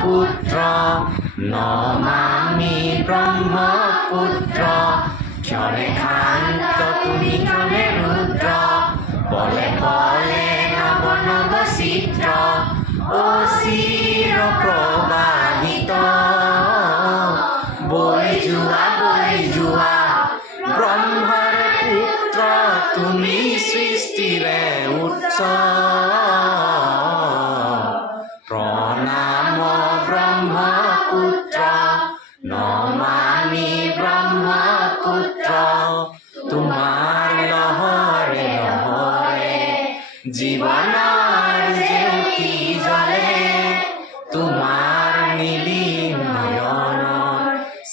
पुत्र नमामि ब्रह्मपुत्र क्षणे शाন্ত তুমি ক্ষণে ৰুদ্ৰ বলে বলে নব নব চিত্ৰ অচিৰ প্ৰবাহিত বৈ যোৱা ব্ৰহ্মাৰ পুত্ৰ তুমি সৃষ্টিৰে উৎস প্ৰণাম ব্ৰহ্মপুত্ৰ নমামি ব্ৰহ্মপুত্ৰ তোমাৰ লহৰে লহৰে জীৱনৰ জ্যোতি জ্বলে তোমাৰ নীলি নয়নৰ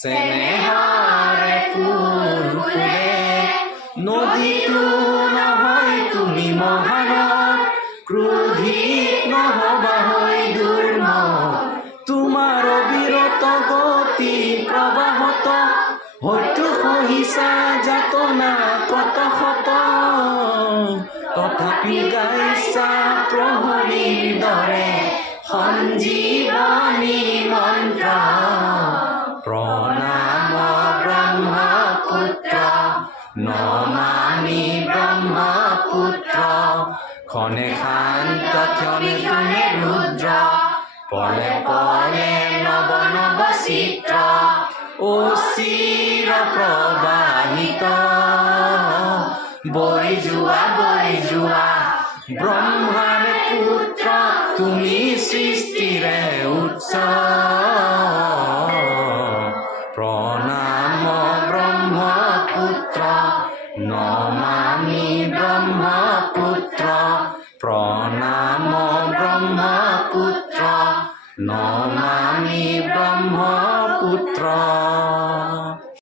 চেনেহৰে ফুল ফুলে নদীতো নহয় তুমি মহানদ ক্ৰোধিত নহবা হৈ দুৰ্মদ তোমাৰ অবিৰত গতি প্ৰবাহত হয়তো সহিছা যাতনা কত শত তথাপি গাইছা প্ৰহৰীৰ দৰে সঞ্জীৱনী মন্ত্ৰ প্ৰণাম ব্ৰহ্মপুত্ৰ নমামি ব্ৰহ্মপুত্ৰ ক্ষণে শান্ত ক্ষণে তুমি ৰুদ্ৰ পলে পলে নব নব চিত্ৰ অচিৰ প্ৰবাহিত বৈ যোৱা ব্ৰহ্মাৰ পুত্ৰ তুমি সৃষ্টিৰে উৎস প্ৰণাম ব্ৰহ্মপুত্ৰ নমামি ব্ৰহ্মপুত্ৰ প্ৰণাম ব্ৰহ্মপুত্ৰ নমামি ব্ৰহ্মপুত্ৰ